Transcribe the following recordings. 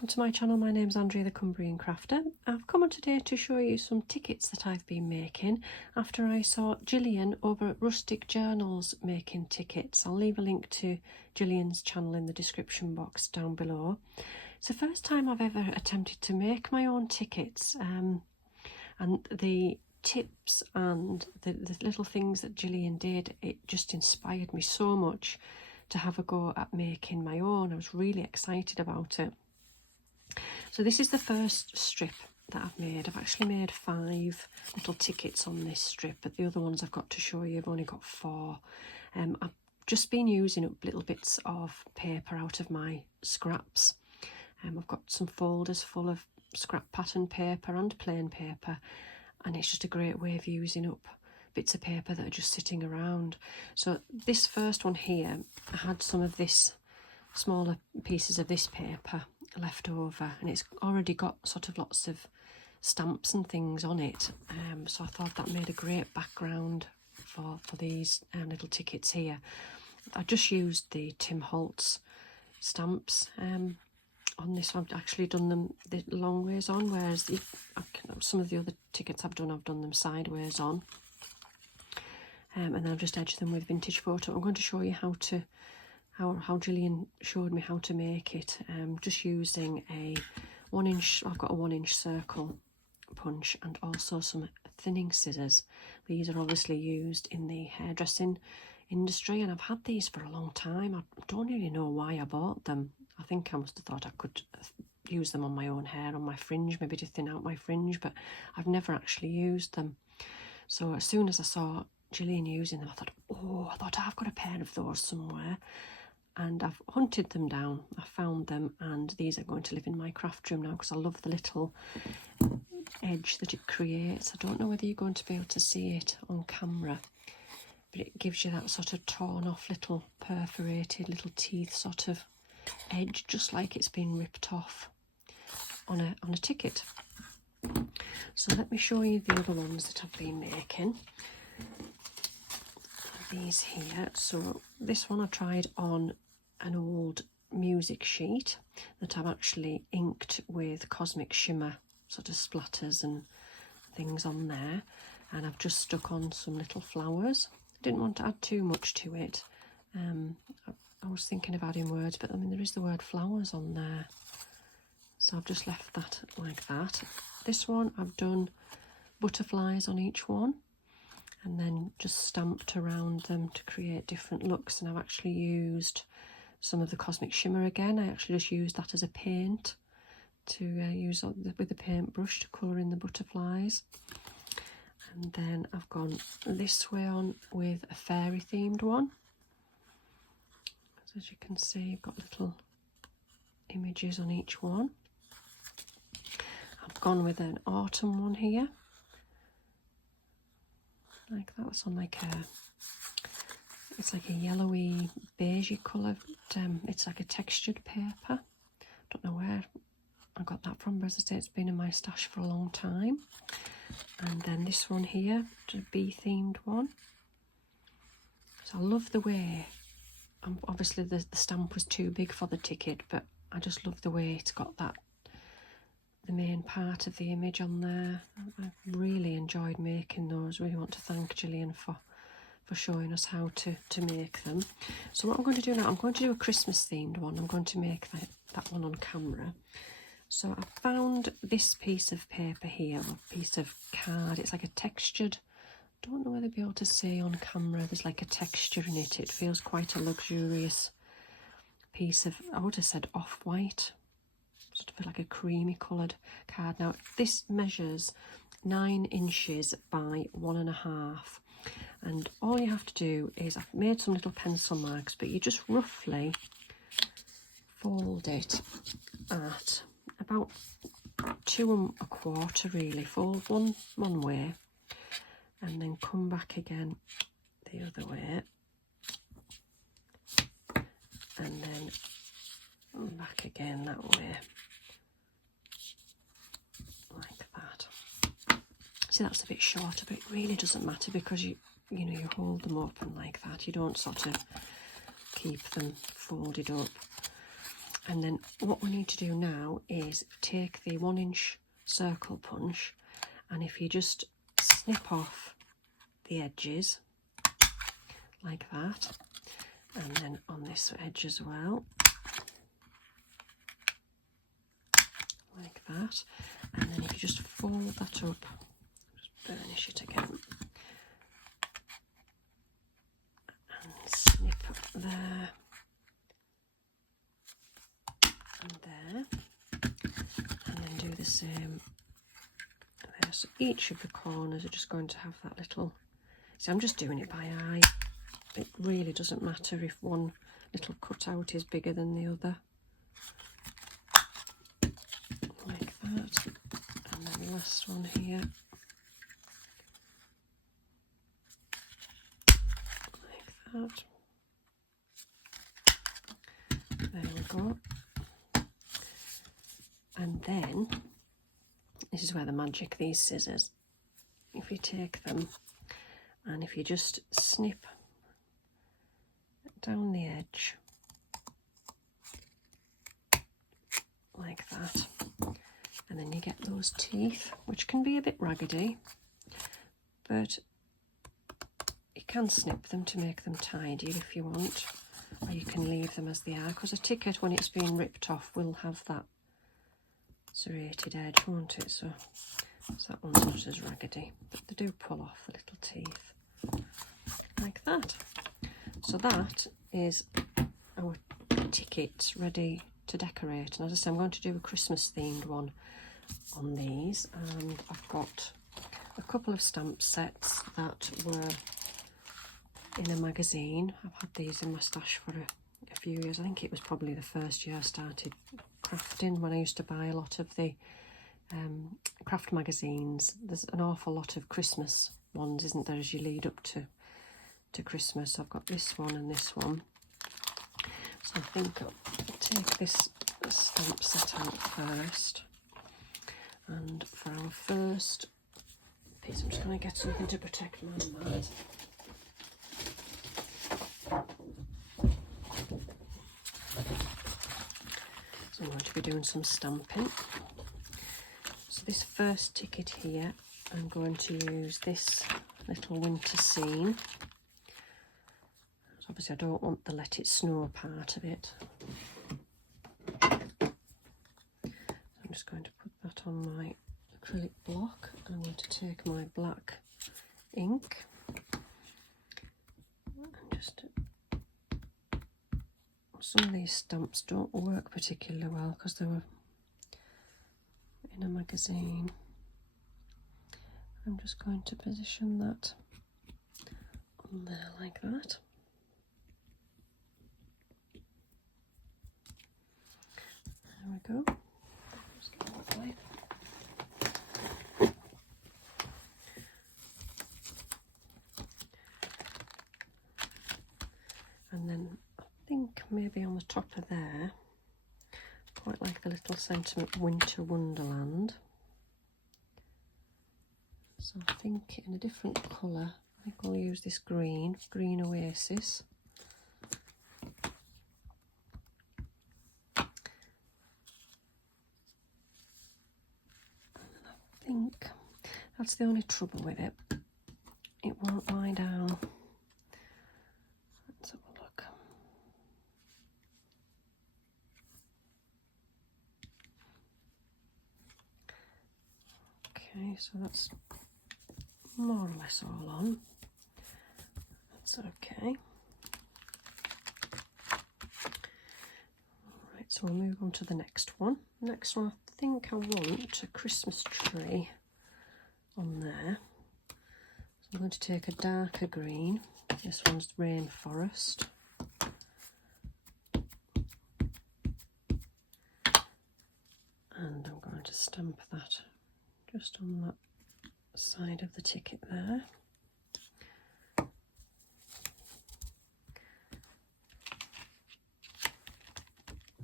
welcome to my channel. My name's Andrea the Cumbrian Crafter. I've come on today to show you some tickets that I've been making after I saw Gillian over at Rustic Journals making tickets. I'll leave a link to Gillian's channel in the description box down below. It's the first time I've ever attempted to make my own tickets, and the tips and the little things that Gillian did, it just inspired me so much to have a go at making my own. I was really excited about it. So this is the first strip that I've made. I've actually made 5 little tickets on this strip, but the other ones I've got to show you, I've only got 4. I've just been using up little bits of paper out of my scraps. I've got some folders full of scrap pattern paper and plain paper, and it's just a great way of using up bits of paper that are just sitting around. So this first one here, I had some of this smaller pieces of this paper left over, and it's already got sort of lots of stamps and things on it, so I thought that made a great background for these little tickets here. I just used the Tim Holtz stamps on this one. I've actually done them the long ways on, whereas some of the other tickets I've done them sideways on. And then I've just edged them with vintage photo. I'm going to show you how Gillian showed me how to make it, just using a 1-inch, I've got a 1-inch circle punch and also some thinning scissors. These are obviously used in the hairdressing industry, and I've had these for a long time. I don't really know why I bought them. I think I must have thought I could use them on my own hair, on my fringe, maybe to thin out my fringe, but I've never actually used them. So as soon as I saw Gillian using them, I thought I've got a pair of those somewhere, and I've hunted them down. I found them, and these are going to live in my craft room now because I love the little edge that it creates. I don't know whether you're going to be able to see it on camera, but it gives you that sort of torn off little perforated little teeth sort of edge, just like it's been ripped off on a ticket. So let me show you the other ones that I've been making. These here. So this one I tried on an old music sheet that I've actually inked with Cosmic Shimmer sort of splatters and things on there, and I've just stuck on some little flowers. I didn't want to add too much to it. I was thinking of adding words, but I mean there is the word flowers on there, so I've just left that like that. This one I've done butterflies on each one, and then just stamped around them to create different looks, and I've actually used some of the Cosmic Shimmer again. I actually just used that as a paint to use with the paintbrush to colour in the butterflies. And then I've gone this way on with a fairy themed one. So as you can see, you've got little images on each one. I've gone with an autumn one here, like that. It's on like it's like a yellowy beigey colour. It's like a textured paper. Don't know where I got that from, but as I say, it's been in my stash for a long time. And then this one here, a bee themed one. So I love the way, obviously the stamp was too big for the ticket, but I just love the way it's got that, the main part of the image on there. I really enjoyed making those. Really want to thank Gillian for showing us how to make them. So what I'm going to do now, I'm going to do a Christmas themed one. I'm going to make that one on camera. So I found this piece of paper here, a piece of card. It's like a textured, don't know whether you'll be able to see on camera, there's like a texture in it. It feels quite a luxurious piece of, I would have said off-white, sort of like a creamy coloured card. Now this measures 9 inches by 1.5, and all you have to do is, I've made some little pencil marks, but you just roughly fold it at about 2 1/4 really. Fold one way and then come back again the other way, and then back again that way, like that. See, that's a bit shorter, but it really doesn't matter because you hold them up and like that. You don't sort of keep them folded up. And then what we need to do now is take the 1-inch circle punch, and if you just snip off the edges like that, and then on this edge as well, like that, and then if you just fold that up, just burnish it again, and snip there and there, and then do the same there. So each of the corners are just going to have that little, see, I'm just doing it by eye. It really doesn't matter if one little cutout is bigger than the other. Like that. And then the last one here. Like that. There we go. And then, this is where the magic, these scissors, if you take them and if you just snip down the edge like that, and then you get those teeth, which can be a bit raggedy, but you can snip them to make them tidier if you want, or you can leave them as they are, because a ticket, when it's being ripped off, will have that serrated edge, won't it? So that one's not as raggedy, but they do pull off the little teeth like that. So that is our tickets ready to decorate. And as I said, I'm going to do a Christmas themed one on these, and I've got a couple of stamp sets that were in a magazine. I've had these in my stash for a few years. I think it was probably the first year I started crafting, when I used to buy a lot of the craft magazines. There's an awful lot of Christmas ones, isn't there, as you lead up to Christmas. I've got this one and this one. So I think I'll take this stamp set out first. And for our first piece, I'm just going to get something to protect my mat. So I'm going to be doing some stamping. So this first ticket here, I'm going to use this little winter scene. So obviously I don't want the let it snow part of it. I'm just going to put that on my acrylic block. I'm going to take my black ink and just, some of these stamps don't work particularly well because they were in a magazine. I'm just going to position that on there like that. There we go. Just get that away. And then I think maybe on the top of there, quite like the little sentiment Winter Wonderland. So I think in a different colour, I think we'll use this green Oasis. I think that's the only trouble with it. It won't lie down. Let's have a look. Okay, so that's more or less all on. That's okay. Right, so we'll move on to the next one. Next one, I think I want a Christmas tree on there. So I'm going to take a darker green. This one's Rainforest. And I'm going to stamp that just on that side of the ticket there.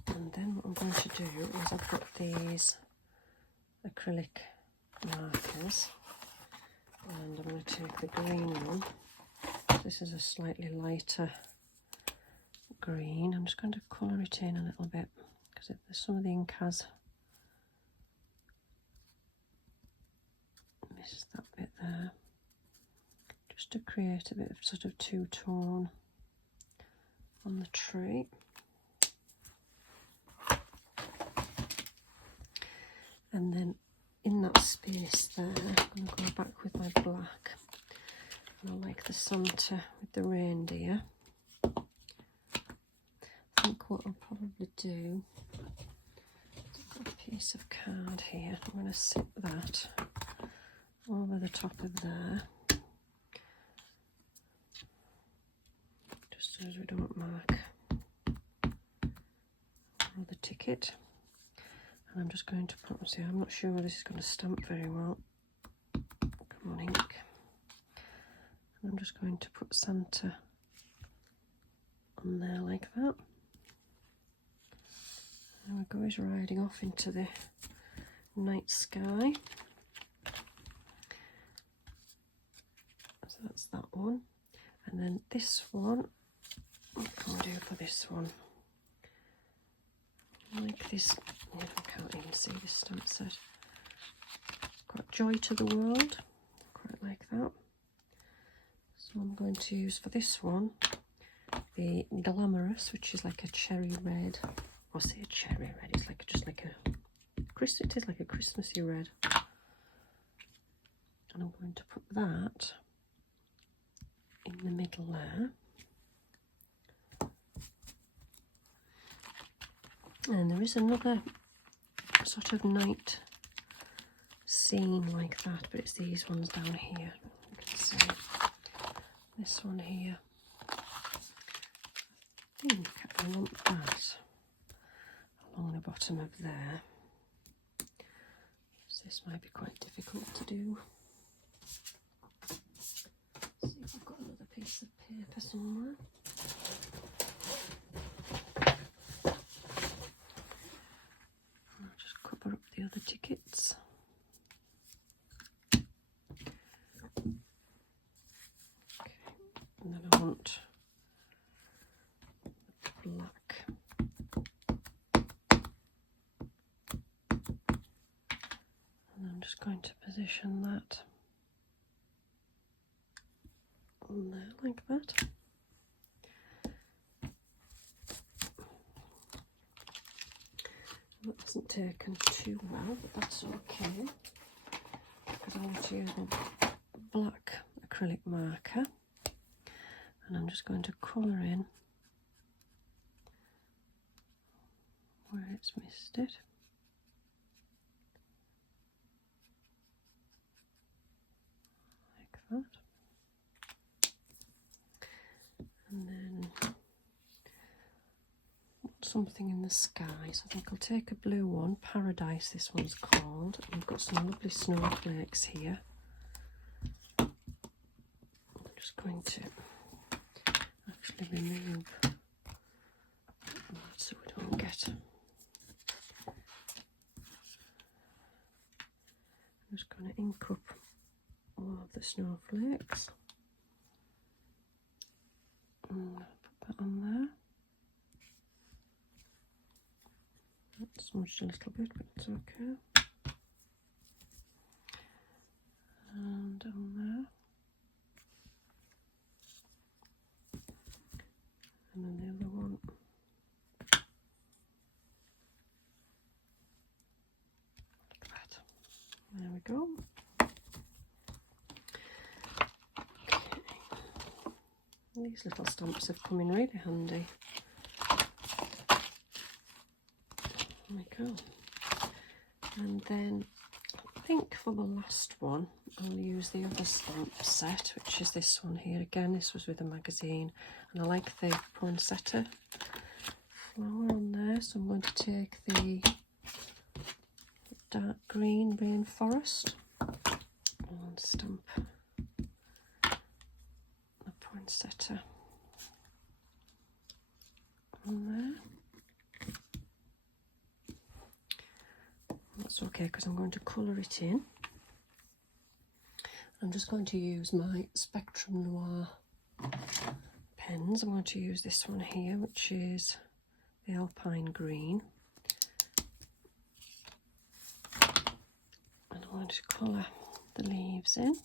And then what I'm going to do is I've got these acrylic markers, and I'm going to take the green one. This is a slightly lighter green. I'm just going to colour it in a little bit because because some of the ink has missed that bit there, just to create a bit of sort of two-tone on the tree. And then in that space there, I'm going to go back with my black. And I like the Santa with the reindeer. I think what I'll probably do, I've got a piece of card here. I'm going to sit that over the top of there, just so as we don't mark the ticket. And I'm just going to put, see, I'm not sure this is going to stamp very well. Come on, ink. And I'm just going to put Santa on there like that. There we go, he's riding off into the night sky. So that's that one. And then this one, what can we do for this one? I like this, yeah, I can't even see this stamp set. Got Joy to the World, quite like that. So I'm going to use for this one the Glamorous, which is like a cherry red. I'll say a cherry red, it's like just like a, it is like a Christmassy red. And I'm going to put that in the middle there. And there is another sort of night scene like that, but it's these ones down here. You can see this one here. I think I want that along the bottom of there. So this might be quite difficult to do. Let's see if I've got another piece of paper somewhere. I'll just cover up the other tickets. Okay, and then I want black. And I'm just going to position that on there like that. That hasn't taken too well, but that's okay, because I want to use a black acrylic marker, and I'm just going to colour in where it's missed it. Like that. And then something in the sky, so I think I'll take a blue one, Paradise this one's called. We've got some lovely snowflakes here. I'm just going to actually remove that so we don't get, I'm just going to ink up all of the snowflakes and put that on there. That's smudged a little bit, but it's okay. And on there. And then the other one. Like that. There we go. Okay. These little stamps have come in really handy. There we go. And then I think for the last one I'll use the other stamp set, which is this one here. Again, this was with a magazine, and I like the poinsettia flower on there, so I'm going to take the dark green rainforest and stamp the poinsettia on there. That's okay, because I'm going to colour it in. I'm just going to use my Spectrum Noir pens. I'm going to use this one here, which is the Alpine Green. going to colour the leaves in.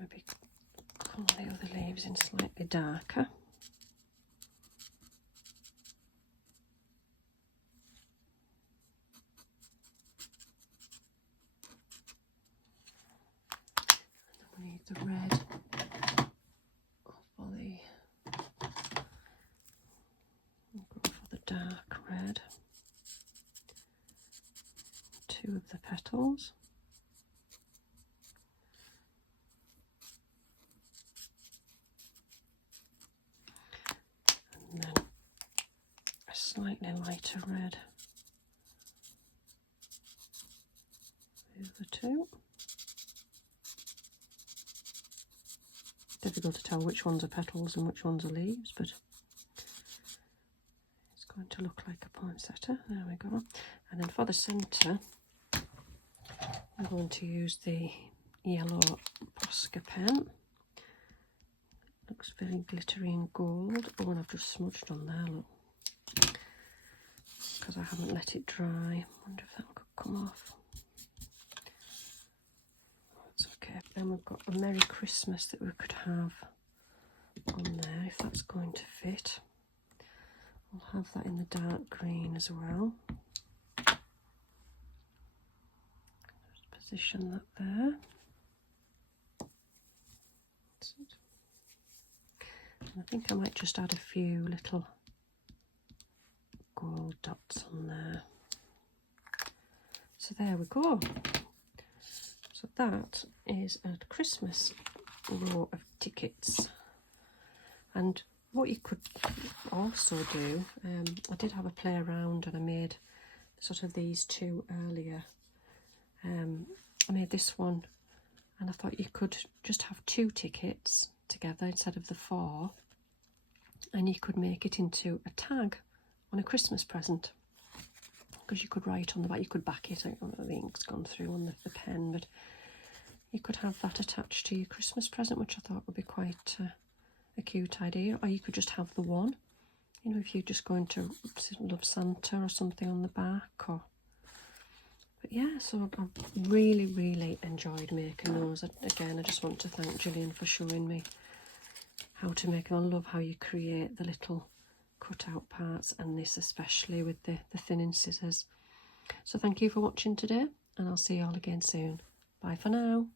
Maybe colour the other leaves in slightly darker. And then we need the red for the, we'll go for the dark red. 2 of the petals. And then a slightly lighter red for the other 2. Difficult to tell which ones are petals and which ones are leaves, but it's going to look like a poinsettia. There we go. And then for the centre, I'm going to use the yellow Posca pen. Looks very glittery and gold. Oh, and I've just smudged on there, look, because I haven't let it dry. Wonder if that could come off. That's okay. Then we've got a Merry Christmas that we could have on there, if that's going to fit. I'll have that in the dark green as well. Just position that there. That's it. And I think I might just add a few little gold dots on there. So there we go. So that is a Christmas row of tickets. And what you could also do, I did have a play around and I made sort of these 2 earlier. I made this one and I thought you could just have 2 tickets together instead of the 4, and you could make it into a tag on a Christmas present, because you could write on the back, you could back it, I don't know, the ink's gone through on the pen, but you could have that attached to your Christmas present, which I thought would be quite a cute idea. Or you could just have the one, you know, if you're just going to Love Santa or something on the back. Or, but yeah, so I've really enjoyed making those. Again, I just want to thank Gillian for showing me how to make them. I love how you create the little cut out parts, and this especially with the thinning scissors. So thank you for watching today, and I'll see you all again soon. Bye for now.